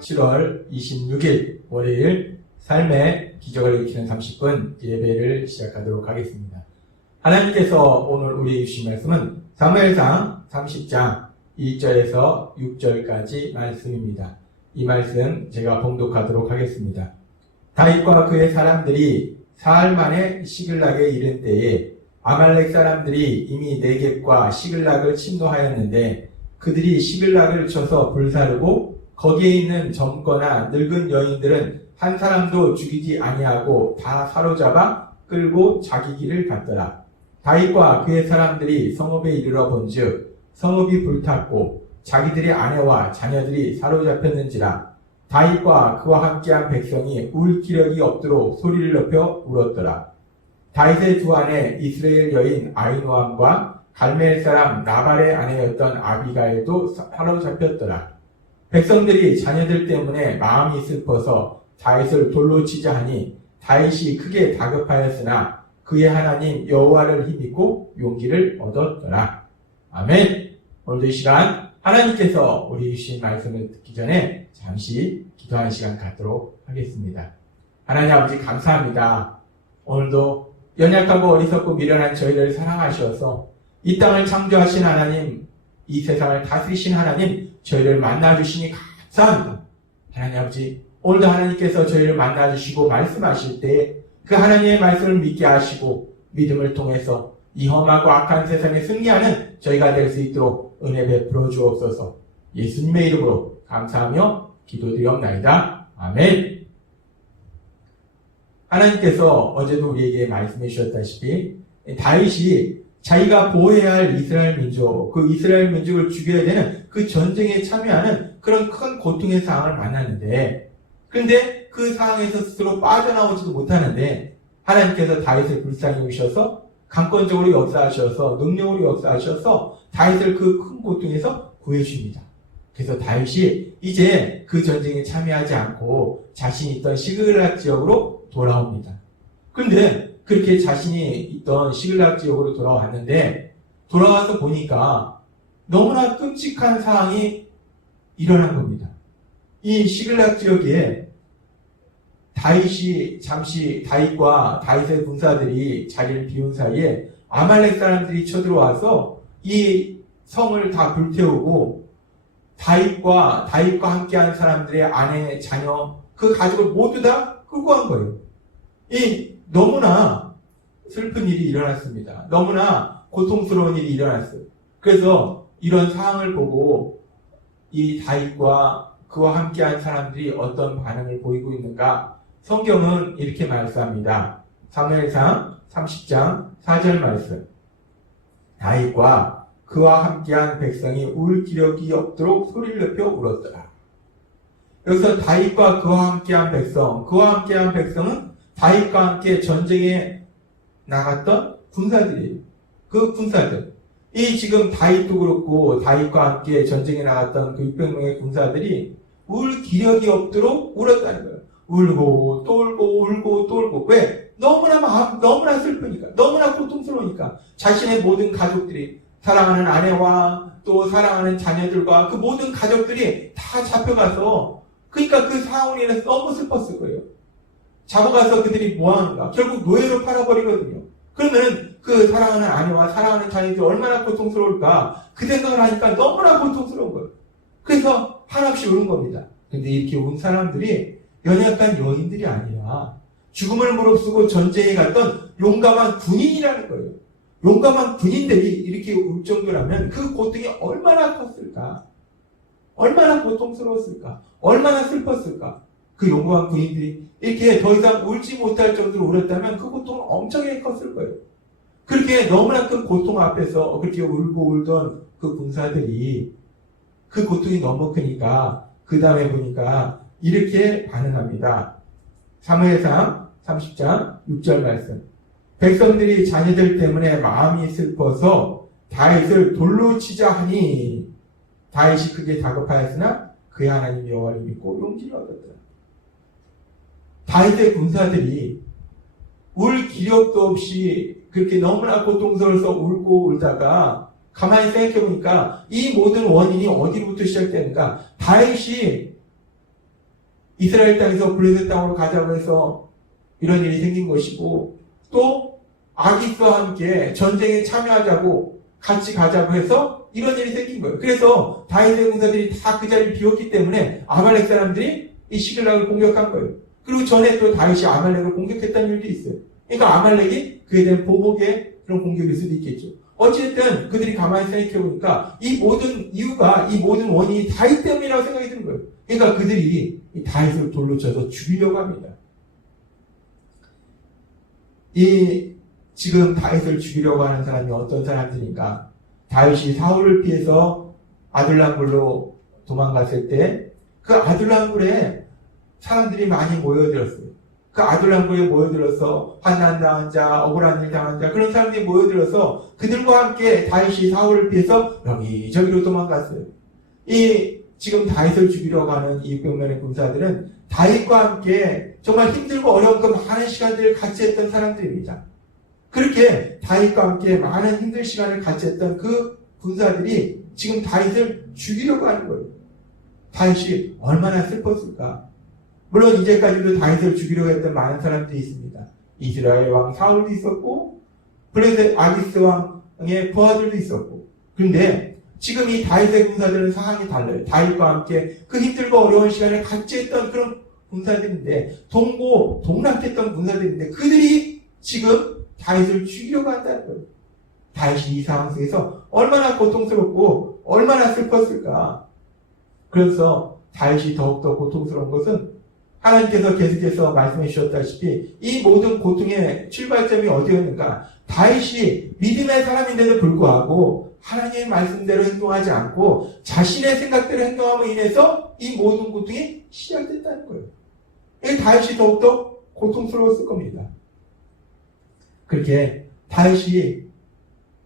7월 26일 월요일 삶의 기적을 일으키는 30분 예배를 시작하도록 하겠습니다. 하나님께서 오늘 우리에게 주신 말씀은 사무엘상 30장 1절에서 6절까지 말씀입니다. 이 말씀 제가 봉독하도록 하겠습니다. 다윗과 그의 사람들이 사흘 만에 시글락에 이른 때에 아말렉 사람들이 이미 네겝과 시글락을 침노하였는데 그들이 시글락을 쳐서 불사르고 거기에 있는 젊거나 늙은 여인들은 한 사람도 죽이지 아니하고 다 사로잡아 끌고 자기 길을 갔더라. 다윗과 그의 사람들이 성읍에 이르러 본즉 성읍이 불탔고 자기들의 아내와 자녀들이 사로잡혔는지라. 다윗과 그와 함께한 백성이 울 기력이 없도록 소리를 높여 울었더라. 다윗의 두 아내 이스라엘 여인 아히노암과 갈멜 사람 나발의 아내였던 아비가일도 사로잡혔더라. 백성들이 자녀들 때문에 마음이 슬퍼서 다윗을 돌로 치자 하니 다윗이 크게 다급하였으나 그의 하나님 여호와를 힘입고 용기를 얻었더라. 아멘. 오늘도 이 시간 하나님께서 우리 주신 말씀을 듣기 전에 잠시 기도하는 시간 갖도록 하겠습니다. 하나님 아버지 감사합니다. 오늘도 연약하고 어리석고 미련한 저희를 사랑하셔서 이 땅을 창조하신 하나님, 이 세상을 다스리신 하나님, 저희를 만나주시니 감사합니다. 하나님 아버지, 오늘도 하나님께서 저희를 만나주시고 말씀하실 때 그 하나님의 말씀을 믿게 하시고 믿음을 통해서 이 험하고 악한 세상에 승리하는 저희가 될 수 있도록 은혜 베풀어 주옵소서. 예수님의 이름으로 감사하며 기도드리옵나이다. 아멘. 하나님께서 어제도 우리에게 말씀해 주셨다시피 다윗이 자기가 보호해야 할 이스라엘 민족, 그 이스라엘 민족을 죽여야 되는 그 전쟁에 참여하는 그런 큰 고통의 상황을 만났는데, 그런데 그 상황에서 스스로 빠져나오지도 못하는데 하나님께서 다윗을 불쌍히 여기셔서 강권적으로 역사하셔서 능력으로 역사하셔서 다윗을 그 큰 고통에서 구해줍니다. 그래서 다윗이 이제 그 전쟁에 참여하지 않고 자신이 있던 시글락 지역으로 돌아옵니다. 그런데 그렇게 자신이 있던 시글락 지역으로 돌아왔는데 돌아와서 보니까 너무나 끔찍한 상황이 일어난 겁니다. 이 시글락 지역에 다윗이 잠시 다윗과 다윗의 군사들이 자리를 비운 사이에 아말렉 사람들이 쳐들어와서 이 성을 다 불태우고 다윗과 함께한 사람들의 아내, 자녀, 그 가족을 모두 다 끌고 간 거예요. 이 너무나 슬픈 일이 일어났습니다. 너무나 고통스러운 일이 일어났어요. 그래서 이런 상황을 보고 이 다윗과 그와 함께한 사람들이 어떤 반응을 보이고 있는가? 성경은 이렇게 말씀합니다. 사무엘상 30장 4절 말씀. 다윗과 그와 함께한 백성이 울 기력이 없도록 소리를 높여 울었더라. 여기서 다윗과 그와 함께한 백성은 다윗과 함께 전쟁에 나갔던 군사들이에요. 그 군사들. 이 지금 다윗도 그렇고 다윗과 함께 전쟁에 나갔던 그 600명의 군사들이 울 기력이 없도록 울었다는 거예요. 울고 또 울고. 왜? 너무나 슬프니까, 너무나 고통스러우니까 자신의 모든 가족들이, 사랑하는 아내와 또 사랑하는 자녀들과 그 모든 가족들이 다 잡혀가서, 그러니까 그 상황으로 인해서 너무 슬펐을 거예요. 잡아가서 그들이 뭐하는가? 결국 노예로 팔아버리거든요. 그러면 그 사랑하는 아내와 사랑하는 자녀들이 얼마나 고통스러울까? 그 생각을 하니까 너무나 고통스러운 거예요. 그래서 한없이 우는 겁니다. 근데 이렇게 운 사람들이 연약한 여인들이 아니라 죽음을 무릅쓰고 전쟁에 갔던 용감한 군인이라는 거예요. 용감한 군인들이 이렇게 울 정도라면 그 고통이 얼마나 컸을까? 얼마나 고통스러웠을까? 얼마나 슬펐을까? 그 용감한 군인들이 이렇게 더 이상 울지 못할 정도로 울었다면 그 고통은 엄청나게 컸을 거예요. 그렇게 너무나 큰 고통 앞에서 그렇게 울고 울던 그 군사들이 그 고통이 너무 크니까 그 다음에 보니까 이렇게 반응합니다. 사무엘상 30장 6절 말씀. 백성들이 자녀들 때문에 마음이 슬퍼서 다윗을 돌로 치자 하니 다윗이 크게 다급하였으나 그의 하나님 여호와를 믿고 용기를 얻었더라. 다윗의 군사들이 울 기력도 없이 그렇게 너무나 고통스러워서 울고 울다가 가만히 생각해보니까 이 모든 원인이 어디로부터 시작되는가? 다윗이 이스라엘 땅에서 블레셋 땅으로 가자고 해서 이런 일이 생긴 것이고, 또 아기스와 함께 전쟁에 참여하자고 같이 가자고 해서 이런 일이 생긴 거예요. 그래서 다윗의 군사들이 다 그 자리를 비웠기 때문에 아말렉 사람들이 이 시글락을 공격한 거예요. 그리고 전에 또 다윗이 아말렉을 공격했다는 일도 있어요. 그러니까 아말렉이 그에 대한 보복의 그런 공격일 수도 있겠죠. 어쨌든 그들이 가만히 생각해보니까 이 모든 이유가, 이 모든 원인이 다윗 때문이라고 생각이 드는 거예요. 그러니까 그들이 이 다윗을 돌로 쳐서 죽이려고 합니다. 이 지금 다윗을 죽이려고 하는 사람이 어떤 사람들인가? 다윗이 사울을 피해서 아둘람굴로 도망갔을 때 그 아둘람굴에 사람들이 많이 모여들었어요. 그 아둘람굴에 모여들어서 환난당한 자, 억울한 일 당한 자, 그런 사람들이 모여들어서 그들과 함께 다윗이 사울을 피해서 여기저기로 도망갔어요. 이 지금 다윗을 죽이려고 하는 이 600명의 군사들은 다윗과 함께 정말 힘들고 어려운 그 많은 시간들을 같이 했던 사람들입니다. 그렇게 다윗과 함께 많은 힘든 시간을 같이 했던 그 군사들이 지금 다윗을 죽이려고 하는 거예요. 다윗이 얼마나 슬펐을까. 물론 이제까지도 다윗을 죽이려고 했던 많은 사람들이 있습니다. 이스라엘 왕 사울도 있었고 블레셋 아기스 왕의 부하들도 있었고, 그런데 지금 이 다윗의 군사들은 상황이 달라요. 다윗과 함께 그 힘들고 어려운 시간을 같이 했던 그런 군사들인데, 동락했던 군사들인데 그들이 지금 다윗을 죽이려고 한다는 거예요. 다윗이 이 상황 속에서 얼마나 고통스럽고 얼마나 슬펐을까. 그래서 다윗이 더욱더 고통스러운 것은 하나님께서 계속해서 말씀해 주셨다시피 이 모든 고통의 출발점이 어디였는가? 다윗이 믿음의 사람인데도 불구하고 하나님의 말씀대로 행동하지 않고 자신의 생각대로 행동함으로 인해서 이 모든 고통이 시작됐다는 거예요. 다윗이 더욱더 고통스러웠을 겁니다. 그렇게 다윗이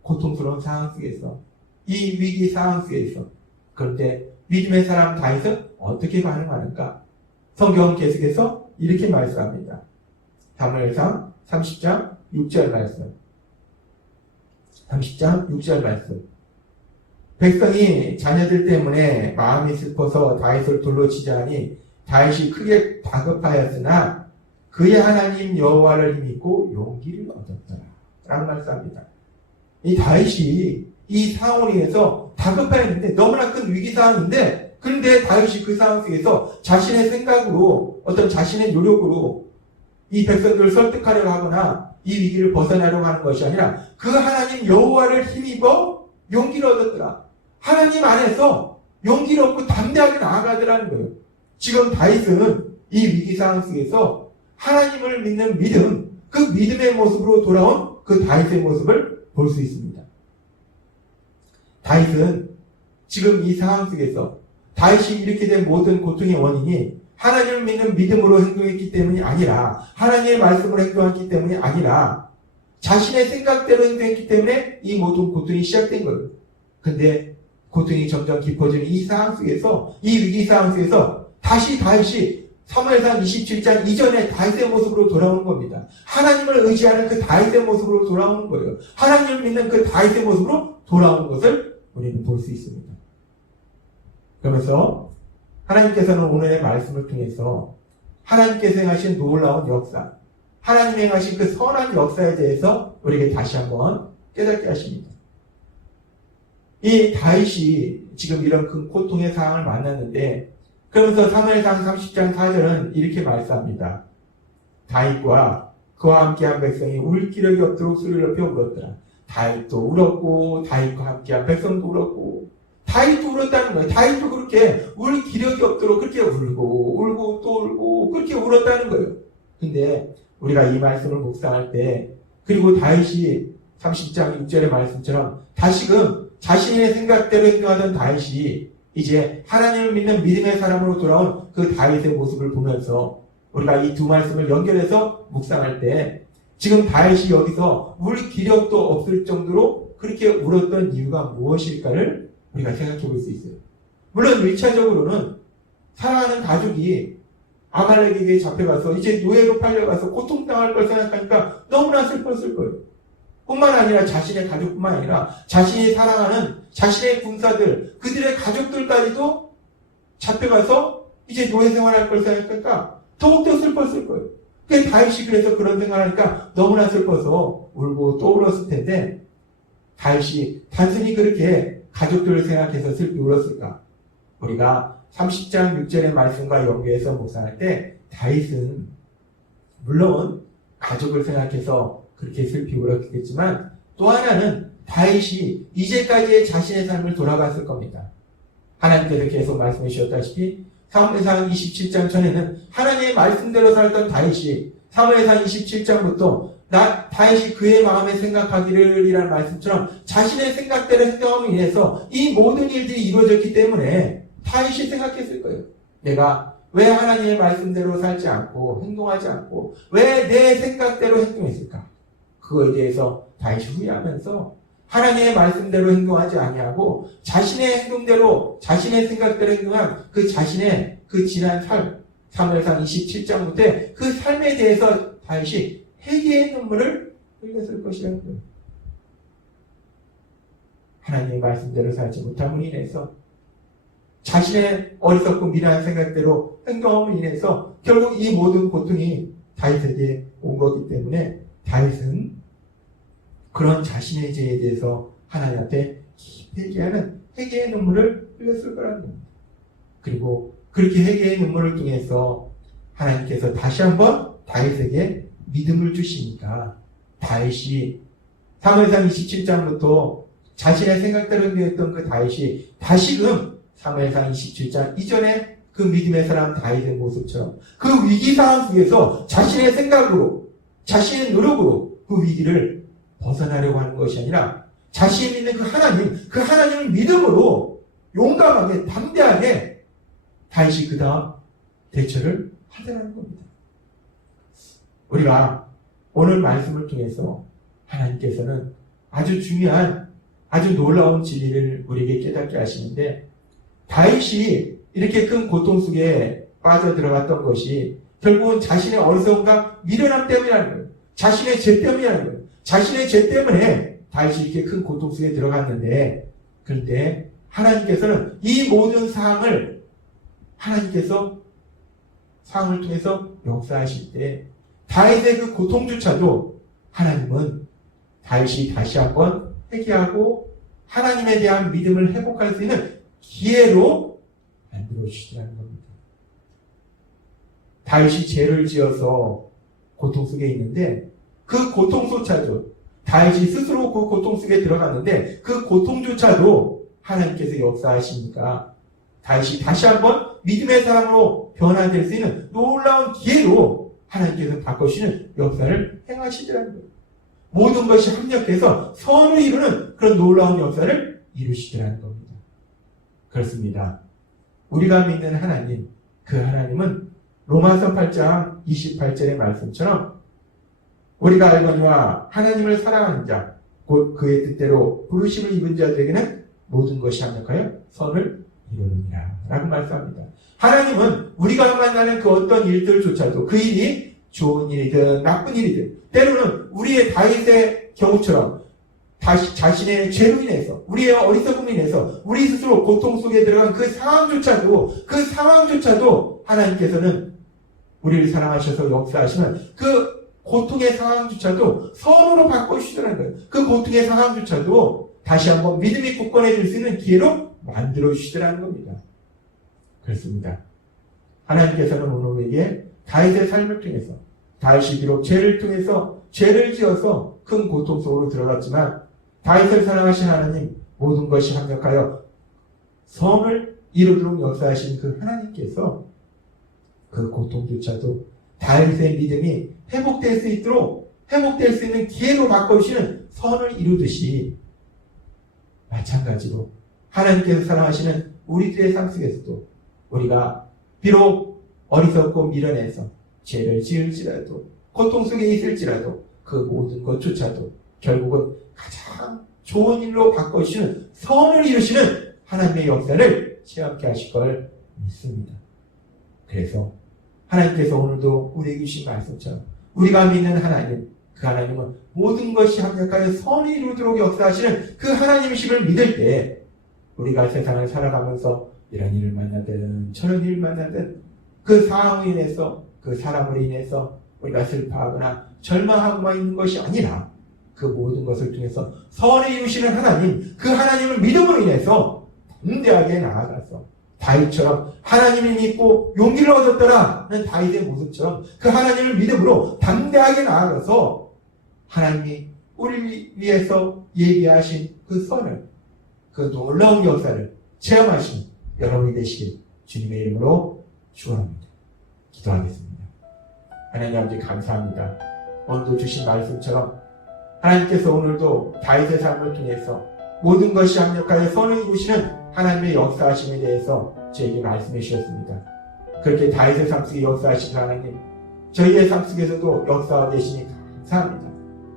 고통스러운 상황 속에서, 이 위기 상황 속에서, 그런데 믿음의 사람 다윗은 어떻게 반응하는가? 성경은 계속해서 이렇게 말씀합니다. 사무엘상 30장 6절 말씀. 30장 6절 말씀. 백성이 자녀들 때문에 마음이 슬퍼서 다윗을 돌로 치자니 다윗이 크게 다급하였으나 그의 하나님 여호와를 힘입고 용기를 얻었더라. 라고 말씀합니다. 이 다윗이 이 상황에서 다급했는데 너무나 큰 위기 상황인데, 그런데 다윗이 그 상황 속에서 자신의 생각으로, 어떤 자신의 노력으로 이 백성들을 설득하려고 하거나 이 위기를 벗어나려고 하는 것이 아니라 그 하나님 여호와를 힘입어 용기를 얻었더라. 하나님 안에서 용기를 얻고 담대하게 나아가더라는 거예요. 지금 다윗은 이 위기 상황 속에서 하나님을 믿는 믿음, 그 믿음의 모습으로 돌아온 그 다윗의 모습을 볼 수 있습니다. 다윗은 지금 이 상황 속에서 다윗이 이렇게 된 모든 고통의 원인이 하나님을 믿는 믿음으로 행동했기 때문이 아니라, 하나님의 말씀으로 행동했기 때문이 아니라 자신의 생각대로 행동했기 때문에 이 모든 고통이 시작된 거예요. 근데 고통이 점점 깊어지는 이 상황 속에서, 이 위기 상황 속에서 다시 다윗이 사무엘상 27장 이전에 다윗의 모습으로 돌아오는 겁니다. 하나님을 의지하는 그 다윗의 모습으로 돌아오는 거예요. 하나님을 믿는 그 다윗의 모습으로 돌아오는 것을 우리는 볼 수 있습니다. 그러면서 하나님께서는 오늘의 말씀을 통해서 하나님께서 행하신 놀라운 역사, 하나님이 행하신 그 선한 역사에 대해서 우리에게 다시 한번 깨닫게 하십니다. 이 다윗이 지금 이런 큰 고통의 상황을 만났는데, 그러면서 사무엘상 30장 4절은 이렇게 말씀합니다. 다윗과 그와 함께한 백성이 울 기력이 없도록 소리를 높여 울었더라. 다윗도 울었고 다윗과 함께한 백성도 울었고, 다윗도 울었다는 거예요. 다윗도 그렇게 울 기력이 없도록 그렇게 울고 또 울고 그렇게 울었다는 거예요. 근데 우리가 이 말씀을 묵상할 때, 그리고 다윗이 30장 6절의 말씀처럼 다시금 자신의 생각대로 행동하던 다윗이 이제 하나님을 믿는 믿음의 사람으로 돌아온 그 다윗의 모습을 보면서 우리가 이 두 말씀을 연결해서 묵상할 때, 지금 다윗이 여기서 울 기력도 없을 정도로 그렇게 울었던 이유가 무엇일까를 우리가 생각해 볼 수 있어요. 물론 1차적으로는 사랑하는 가족이 아말렉에게 잡혀가서 이제 노예로 팔려가서 고통당할 걸 생각하니까 너무나 슬펐을 거예요. 뿐만 아니라 자신의 가족뿐만 아니라 자신이 사랑하는 자신의 군사들, 그들의 가족들까지도 잡혀가서 이제 노예 생활할 걸 생각하니까 더욱더 슬펐을 거예요. 다윗이 그래서 그런 생각하니까 너무나 슬퍼서 울고 또 울었을 텐데 다윗이 단순히 그렇게 가족들을 생각해서 슬피 울었을까? 우리가 30장 6절의 말씀과 연계해서 묵상할 때 다윗은 물론 가족을 생각해서 그렇게 슬피 울었겠지만 또 하나는 다윗이 이제까지의 자신의 삶을 돌아봤을 겁니다. 하나님께서 계속 말씀해 주셨다시피 사무엘상 27장 전에는 하나님의 말씀대로 살던 다윗이 사무엘상 27장부터 다윗이 그의 마음에 생각하기를 이라는 말씀처럼 자신의 생각대로 행동함으로 인해서 이 모든 일들이 이루어졌기 때문에 다윗이 생각했을 거예요. 내가 왜 하나님의 말씀대로 살지 않고 행동하지 않고 왜 내 생각대로 행동했을까? 그거에 대해서 다윗이 후회하면서 하나님의 말씀대로 행동하지 아니하고 자신의 행동대로 자신의 생각대로 행동한 그 자신의 그 지난 삶 사무엘상 27장부터 그 삶에 대해서 다윗이 회개의 눈물을 흘렸을 것이라는 거예요. 하나님의 말씀대로 살지 못함으로 인해서 자신의 어리석고 미련한 생각대로 행동함으로 인해서 결국 이 모든 고통이 다윗에게 온 거기 때문에 다윗은 그런 자신의 죄에 대해서 하나님 앞에 깊이 회개하는 회개의 눈물을 흘렸을 거라는 겁니다. 그리고 그렇게 회개의 눈물을 통해서 하나님께서 다시 한번 다윗에게 믿음을 주시니까 다윗이 사무엘상 27장부터 자신의 생각대로 행동했던 그 다윗이 다시금 사무엘상 27장 이전에 그 믿음의 사람 다윗의 모습처럼 그 위기 상황 속에서 자신의 생각으로 자신의 노력으로 그 위기를 벗어나려고 하는 것이 아니라 자신이 믿는 그 하나님을 믿음으로 용감하게 담대하게 다윗이 그 다음 대처를 하더라는 겁니다. 우리가 오늘 말씀을 통해서 하나님께서는 아주 중요한 아주 놀라운 진리를 우리에게 깨닫게 하시는데 다윗이 이렇게 큰 고통 속에 빠져들어갔던 것이 결국은 자신의 어리석음과 미련함 때문이라는 거예요. 자신의 죄 때문이라는 거예요. 자신의 죄 때문에 다윗이 이렇게 큰 고통 속에 들어갔는데 그런데 하나님께서는 이 모든 상황을 하나님께서 상황을 통해서 역사하실 때 다윗의 그 고통조차도 하나님은 다윗이 다시 한번 회개하고 하나님에 대한 믿음을 회복할 수 있는 기회로 만들어 주시라는 겁니다. 다윗이 죄를 지어서 고통 속에 있는데 그 고통조차도 다윗이 스스로 그 고통 속에 들어갔는데 그 고통조차도 하나님께서 역사하시니까 다윗이 다시 한번 믿음의 사람으로 변화될 수 있는 놀라운 기회로 하나님께서 바꿔주시는 역사를 행하시더라는 거예요. 모든 것이 합력해서 선을 이루는 그런 놀라운 역사를 이루시더라는 겁니다. 그렇습니다. 우리가 믿는 하나님, 그 하나님은 로마서 8장 28절의 말씀처럼 우리가 알거니와 하나님을 사랑하는 자, 곧 그의 뜻대로 부르심을 입은 자들에게는 모든 것이 합력하여 선을 이루느니라 라고 말씀합니다. 하나님은 우리가 만나는 그 어떤 일들조차도 그 일이 좋은 일이든 나쁜 일이든 때로는 우리의 다윗의 경우처럼 자신의 죄로 인해서 우리의 어리석음으로 인해서 우리 스스로 고통 속에 들어간 그 상황조차도 하나님께서는 우리를 사랑하셔서 역사하시면 그 고통의 상황조차도 선으로 바꿔주시더라는 거예요. 그 고통의 상황조차도 다시 한번 믿음이 굳건해질 수 있는 기회로 만들어주시더라는 겁니다. 그렇습니다. 하나님께서는 오늘 우리에게 다윗의 삶을 통해서 다윗이 비록 죄를 통해서 죄를 지어서 큰 고통 속으로 들어갔지만 다윗을 사랑하신 하나님 모든 것이 합력하여 선을 이루도록 역사하신 그 하나님께서 그 고통조차도 다윗의 믿음이 회복될 수 있도록 회복될 수 있는 기회로 바꿔주시는 선을 이루듯이 마찬가지로 하나님께서 사랑하시는 우리들의 삶 속에서도 우리가 비록 어리석고 미련해서 죄를 지을지라도 고통 속에 있을지라도 그 모든 것조차도 결국은 가장 좋은 일로 바꿔주시는 선을 이루시는 하나님의 역사를 체험케 하실 걸 믿습니다. 그래서 하나님께서 오늘도 우리에게 주신 말씀처럼 우리가 믿는 하나님, 그 하나님은 모든 것이 합력하여 선을 이루도록 역사하시는 그 하나님이심을 믿을 때 우리가 세상을 살아가면서 이런 일을 만나든 저런 일을 만나든 그 상황으로 인해서 그 사람으로 인해서 우리가 슬퍼하거나 절망하고만 있는 것이 아니라 그 모든 것을 통해서 선을 이루시는 하나님, 그 하나님을 믿음으로 인해서 담대하게 나아가서 다윗처럼 하나님을 믿고 용기를 얻었더라는 다윗의 모습처럼 그 하나님을 믿음으로 담대하게 나아가서 하나님이 우리를 위해서 예비하신 그 선을, 그 놀라운 역사를 체험하신 여러분이 되시길 주님의 이름으로 축원합니다. 기도하겠습니다. 하나님 아버지 감사합니다. 오늘도 주신 말씀처럼 하나님께서 오늘도 다윗의 삶을 통해서 모든 것이 합력하여 선을 이루시는 하나님의 역사하심에 대해서 저에게 말씀해 주셨습니다. 그렇게 다윗의 삶 속에 역사하신 하나님, 저희의 삶 속에서도 역사가 되시니 감사합니다.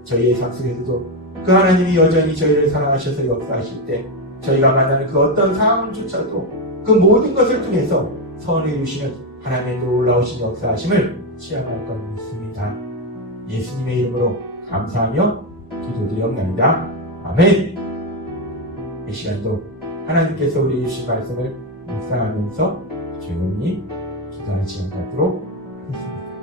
저희의 삶 속에서도 그 하나님이 여전히 저희를 사랑하셔서 역사하실 때 저희가 만나는 그 어떤 상황조차도 그 모든 것을 통해서 선을 이루시는 하나님의 놀라우신 역사하심을 체험할 것 믿습니다. 예수님의 이름으로 감사하며 기도드리옵나이다. 아멘. 이 시간도 하나님께서 우리 주신 말씀을 묵상하면서 조용히 기도하는 시간 갖도록 하겠습니다.